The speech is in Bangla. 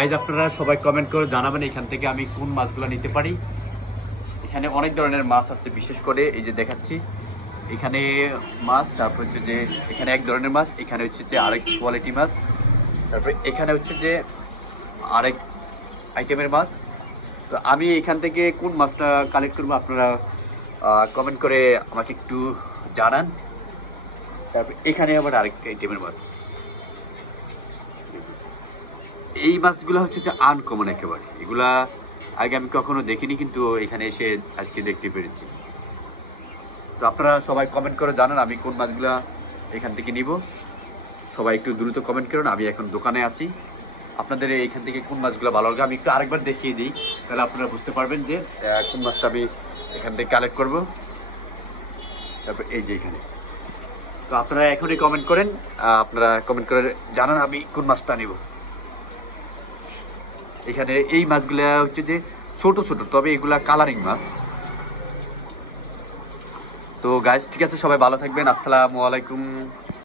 গাইজ আপনারা সবাই কমেন্ট করে জানাবেন এখান থেকে আমি কোন মাছগুলো নিতে পারি। এখানে অনেক ধরনের মাছ আছে, বিশেষ করে এই যে দেখাচ্ছি এখানে মাছ, তারপর হচ্ছে যে এখানে এক ধরনের মাছ, এখানে হচ্ছে যে আরেক কোয়ালিটি মাছ, তারপরে এখানে হচ্ছে যে আরেক আইটেমের মাছ। তো আমি এখান থেকে কোন মাছটা কালেক্ট করবো আপনারা কমেন্ট করে আমাকে একটু জানান। তারপর এখানে আবার আরেক আইটেমের মাছ। এই মাছগুলো হচ্ছে যে আনকমন একেবারে, এগুলা আগে আমি কখনো দেখিনি, কিন্তু এখানে এসে আজকে দেখতে পেরেছি। তো আপনারা সবাই কমেন্ট করে জানান আমি কোন মাছগুলা এখান থেকে নিব। সবাই একটু দ্রুত কমেন্ট করুন। আমি এখন দোকানে আছি, আপনাদের এইখান থেকে কোন মাছগুলো ভালো লাগে আমি একটু আরেকবার দেখিয়ে দিই, তাহলে আপনারা বুঝতে পারবেন যে কোন মাছটা আমি এখান থেকে কালেক্ট করব। তারপর এই যে এখানে, তো আপনারা এখনই কমেন্ট করেন, আপনারা কমেন্ট করে জানান আমি কোন মাছটা নিব। এখানে এই মাছগুলা হচ্ছে যে ছোট ছোট, তবে এগুলা কালারিং মাছ। তো গাইস ঠিক আছে, সবাই ভালো থাকবেন, আসসালামু আলাইকুম।